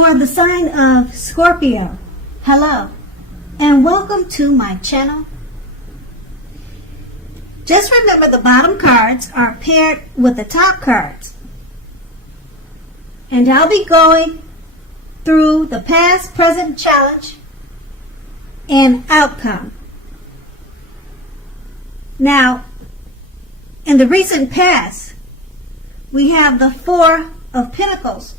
For the sign of Scorpio, hello, and welcome to my channel. Just remember the bottom cards are paired with the top cards. And I'll be going through the past, present, challenge, and outcome. Now, in the recent past, we have the Four of Pentacles.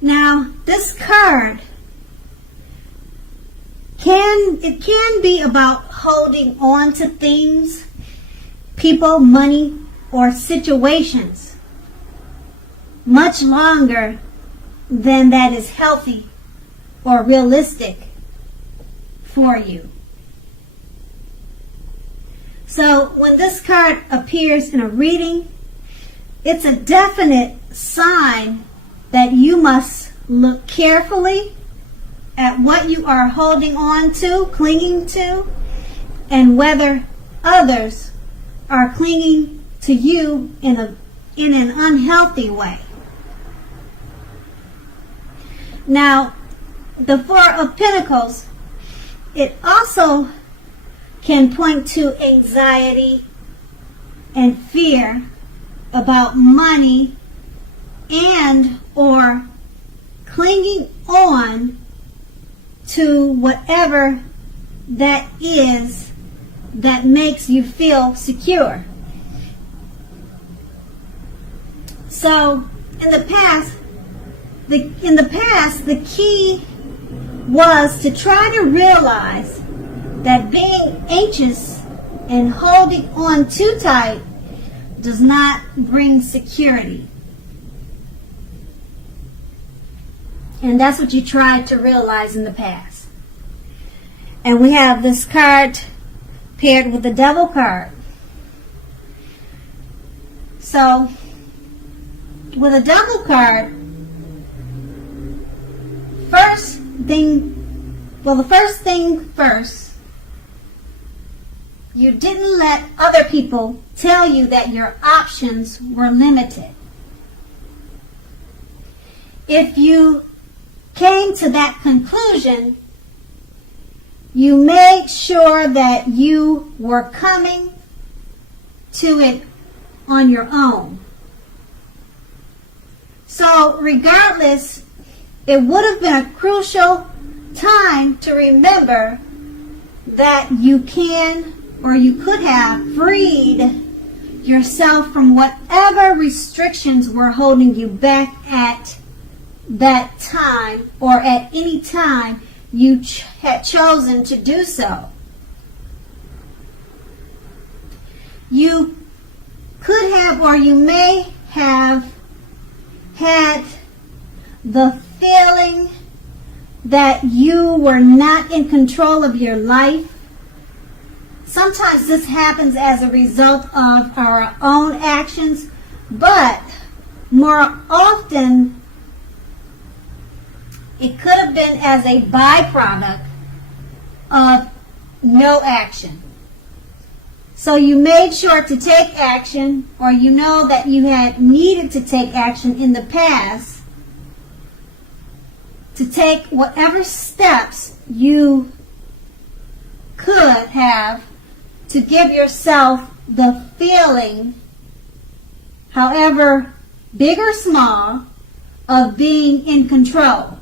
Now, this card can be about holding on to things, people, money, or situations much longer than that is healthy or realistic for you. So when this card appears in a reading, it's a definite sign that you must look carefully at what you are holding on to, clinging to, and whether others are clinging to you in an unhealthy way. Now, the Four of Pentacles, it also can point to anxiety and fear about money and or clinging on to whatever that is that makes you feel secure. So in the past, the key was to try to realize that being anxious and holding on too tight does not bring security. And that's what you tried to realize in the past. And we have this card paired with the Devil card. So, with a Devil card, the first thing first, you didn't let other people tell you that your options were limited. If you came to that conclusion, you made sure that you were coming to it on your own. So regardless, it would have been a crucial time to remember that you can or you could have freed yourself from whatever restrictions were holding you back at that time or at any time you had chosen to do so. You could have or you may have had the feeling that you were not in control of your life. Sometimes this happens as a result of our own actions, but more often it could have been as a byproduct of no action. So you made sure to take action, or you know that you had needed to take action in the past to take whatever steps you could have to give yourself the feeling, however big or small, of being in control.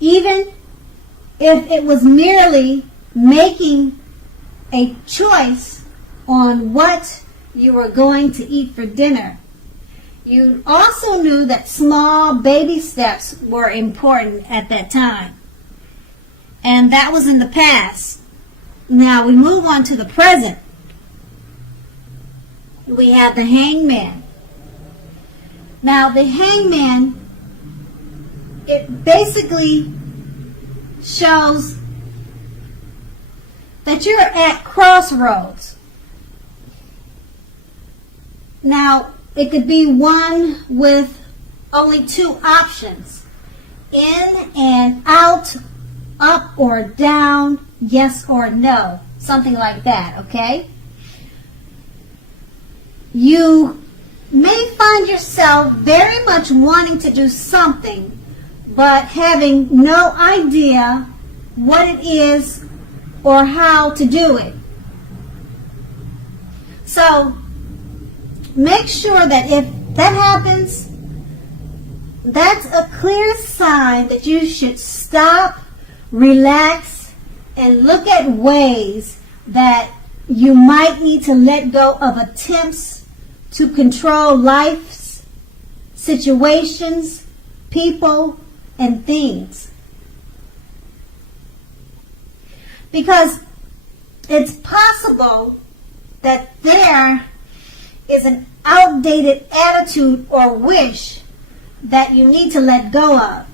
Even if it was merely making a choice on what you were going to eat for dinner. You also knew that small baby steps were important at that time. And that was in the past. Now we move on to the present. We have the Hangman. Now the Hangman, it basically shows that you're at crossroads. Now, it could be one with only two options: in and out, up or down, yes or no, something like that, okay? You may find yourself very much wanting to do something, but having no idea what it is or how to do it. So make sure that if that happens, that's a clear sign that you should stop, relax, and look at ways that you might need to let go of attempts to control life's situations, people, and things. Because it's possible that there is an outdated attitude or wish that you need to let go of.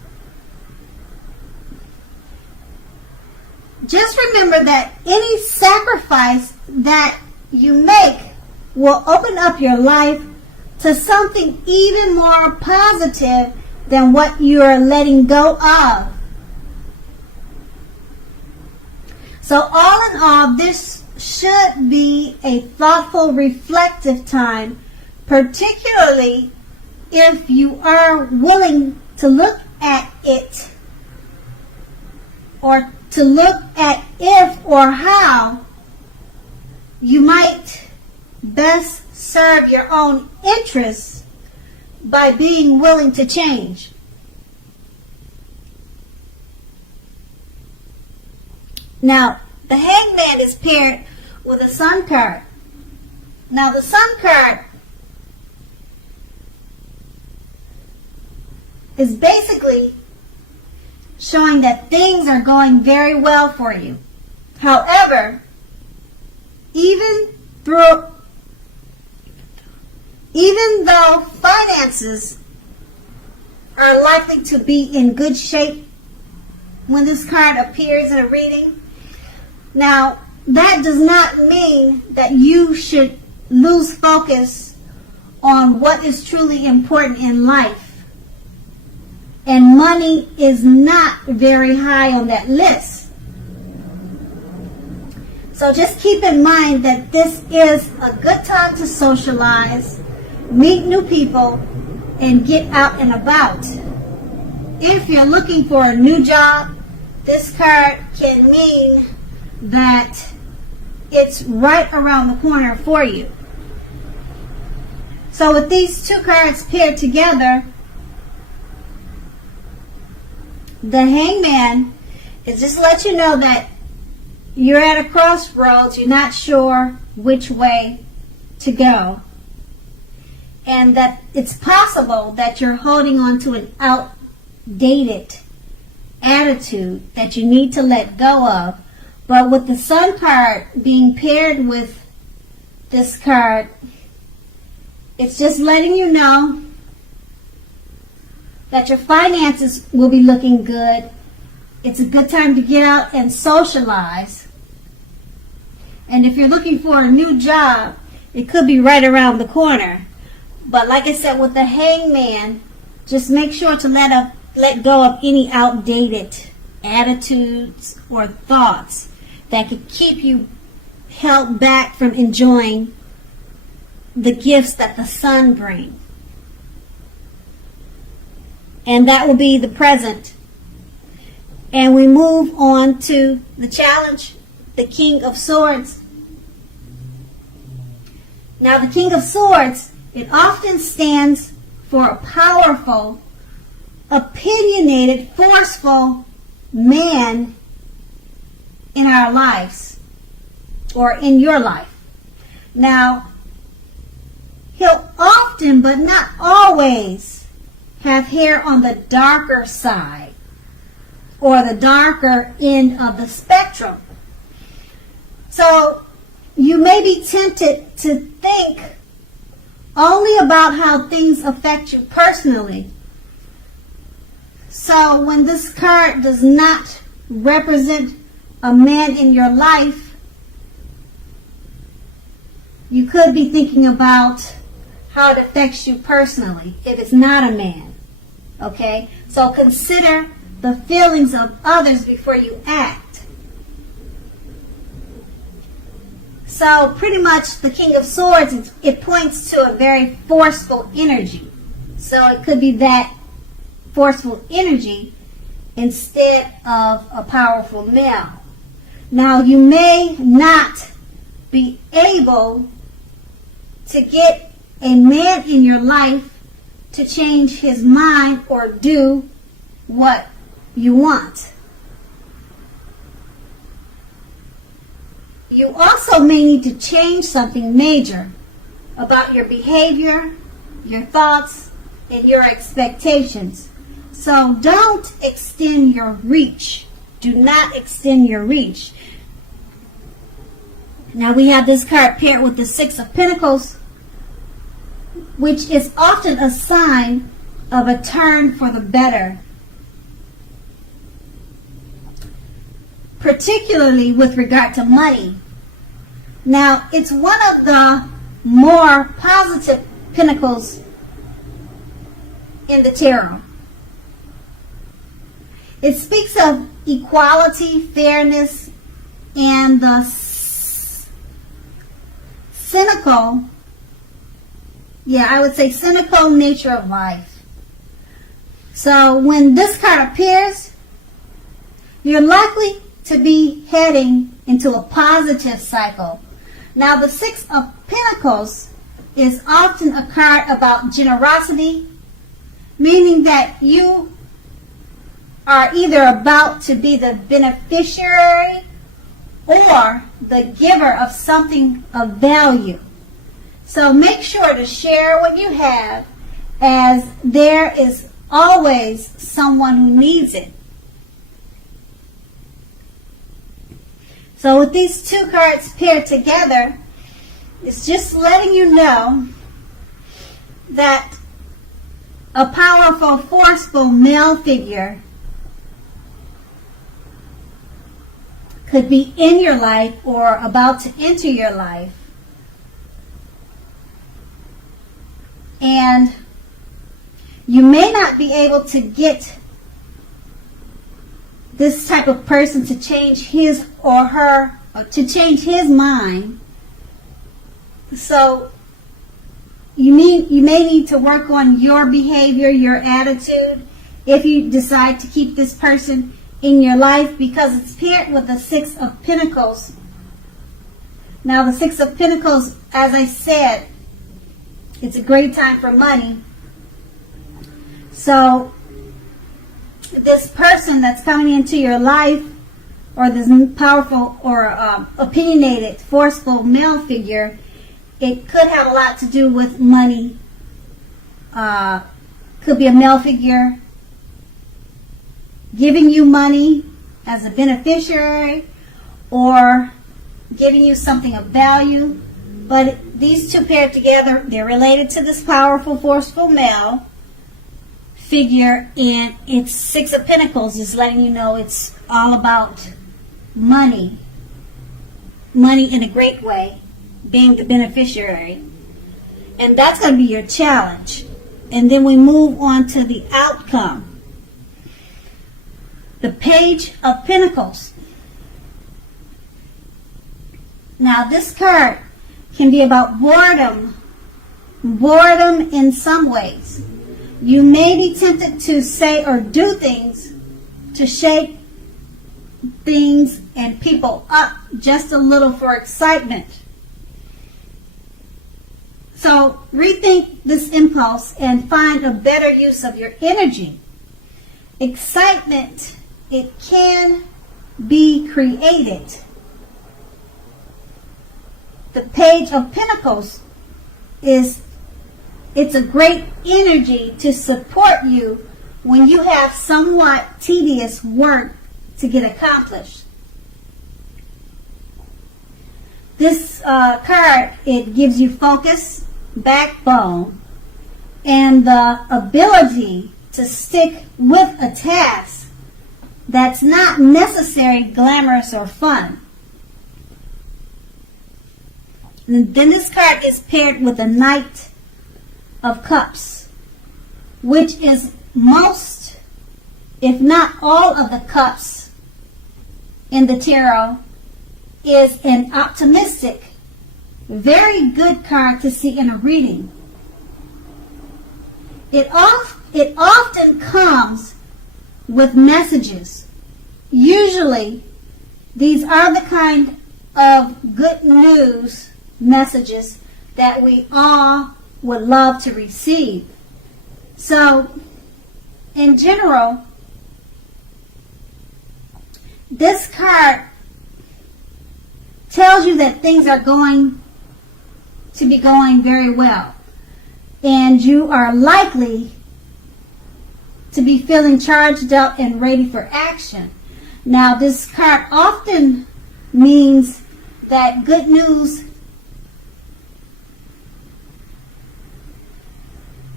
Just remember that any sacrifice that you make will open up your life to something even more positive than what you are letting go of. So all in all, this should be a thoughtful, reflective time, particularly if you are willing to look at it, or to look at if or how you might best serve your own interests by being willing to change. Now, the Hangman is paired with a Sun card. Now, the Sun card is basically showing that things are going very well for you. However, even though finances are likely to be in good shape when this card appears in a reading, now that does not mean that you should lose focus on what is truly important in life. And money is not very high on that list. So just keep in mind that this is a good time to socialize, meet new people, and get out and about. If you're looking for a new job, this card can mean that it's right around the corner for you. So with these two cards paired together, the Hangman is just to let you know that you're at a crossroads, you're not sure which way to go. And that it's possible that you're holding on to an outdated attitude that you need to let go of. But with the Sun card being paired with this card, it's just letting you know that your finances will be looking good. It's a good time to get out and socialize. And if you're looking for a new job, it could be right around the corner. But like I said, with the Hangman, just make sure to let go of any outdated attitudes or thoughts that could keep you held back from enjoying the gifts that the Sun brings. And that will be the present. And we move on to the challenge, the King of Swords. Now, the King of Swords, it often stands for a powerful, opinionated, forceful man in our lives, or in your life. Now, he'll often, but not always, have hair on the darker side or the darker end of the spectrum. So you may be tempted to think only about how things affect you personally. So when this card does not represent a man in your life, you could be thinking about how it affects you personally if it's not a man. Okay? So consider the feelings of others before you act. So pretty much the King of Swords, it points to a very forceful energy. So it could be that forceful energy instead of a powerful male. Now you may not be able to get a man in your life to change his mind or do what you want. You also may need to change something major about your behavior, your thoughts, and your expectations. So don't extend your reach. Do not extend your reach. Now we have this card paired with the Six of Pentacles, which is often a sign of a turn for the better, particularly with regard to money. Now, it's one of the more positive pentacles in the tarot. It speaks of equality, fairness, and the cynical nature of life. So when this card appears, you're likely to be heading into a positive cycle. Now the Six of Pentacles is often a card about generosity, meaning that you are either about to be the beneficiary or the giver of something of value. So make sure to share what you have, as there is always someone who needs it. So with these two cards paired together, it's just letting you know that a powerful, forceful male figure could be in your life or about to enter your life. And you may not be able to get this type of person to change his or her, or to change his mind. So you may need to work on your behavior, your attitude, if you decide to keep this person in your life, because it's paired with the Six of Pentacles. Now the Six of Pentacles, as I said, it's a great time for money. So this person that's coming into your life, or this powerful or opinionated, forceful male figure, it could have a lot to do with money. Could be a male figure giving you money as a beneficiary or giving you something of value. But these two paired together, they're related to this powerful, forceful male figure, and it's Six of Pentacles is letting you know it's all about money. Money in a great way, being the beneficiary. And that's going to be your challenge. And then we move on to the outcome. The Page of Pentacles. Now this card can be about boredom. Boredom in some ways. You may be tempted to say or do things to shake things and people up just a little for excitement. So rethink this impulse and find a better use of your energy. Excitement, it can be created. The Page of Pentacles it's a great energy to support you when you have somewhat tedious work to get accomplished. This card, it gives you focus, backbone, and the ability to stick with a task that's not necessarily glamorous or fun. And then this card is paired with the Knight of Cups, which is most, if not all, of the cups in the tarot, is an optimistic very good card to see in a reading. It often comes with messages. Usually, these are the kind of good news messages that we all would love to receive. So, in general, this card tells you that things are going to be going very well, and you are likely to be feeling charged up and ready for action. Now, this card often means that good news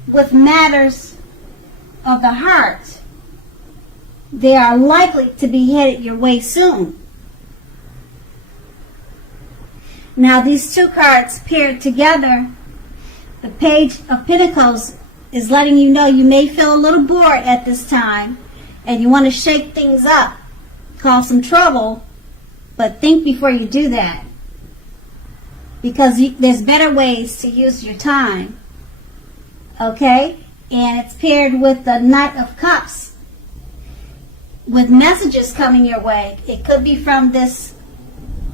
with matters of the heart, they are likely to be headed your way soon. Now, these two cards paired together, the Page of Pentacles is letting you know you may feel a little bored at this time and you want to shake things up, cause some trouble, but think before you do that, because there's better ways to use your time. Okay? And it's paired with the Knight of Cups with messages coming your way. It could be from this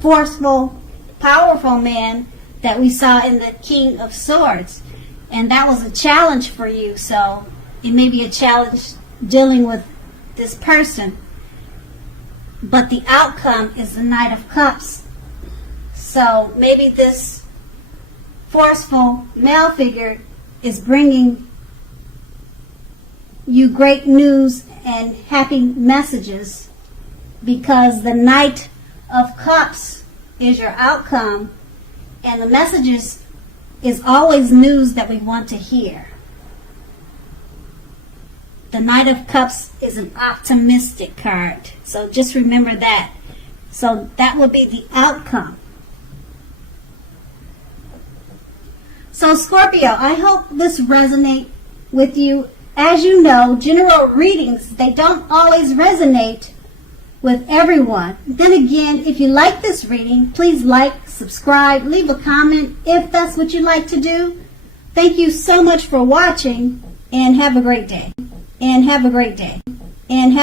forceful, powerful man that we saw in the King of Swords. And that was a challenge for you. So it may be a challenge dealing with this person. But the outcome is the Knight of Cups. So maybe this forceful male figure is bringing you great news and happy messages, because the Knight of Cups is your outcome, and the messages is always news that we want to hear. The Knight of Cups is an optimistic card, so just remember that. So that will be the outcome. So Scorpio, I hope this resonates with you. As you know, general readings, they don't always resonate with everyone. Then again, if you like this reading, please like, subscribe, leave a comment if that's what you like to do. Thank you so much for watching, and have a great day. And have a great day. And have a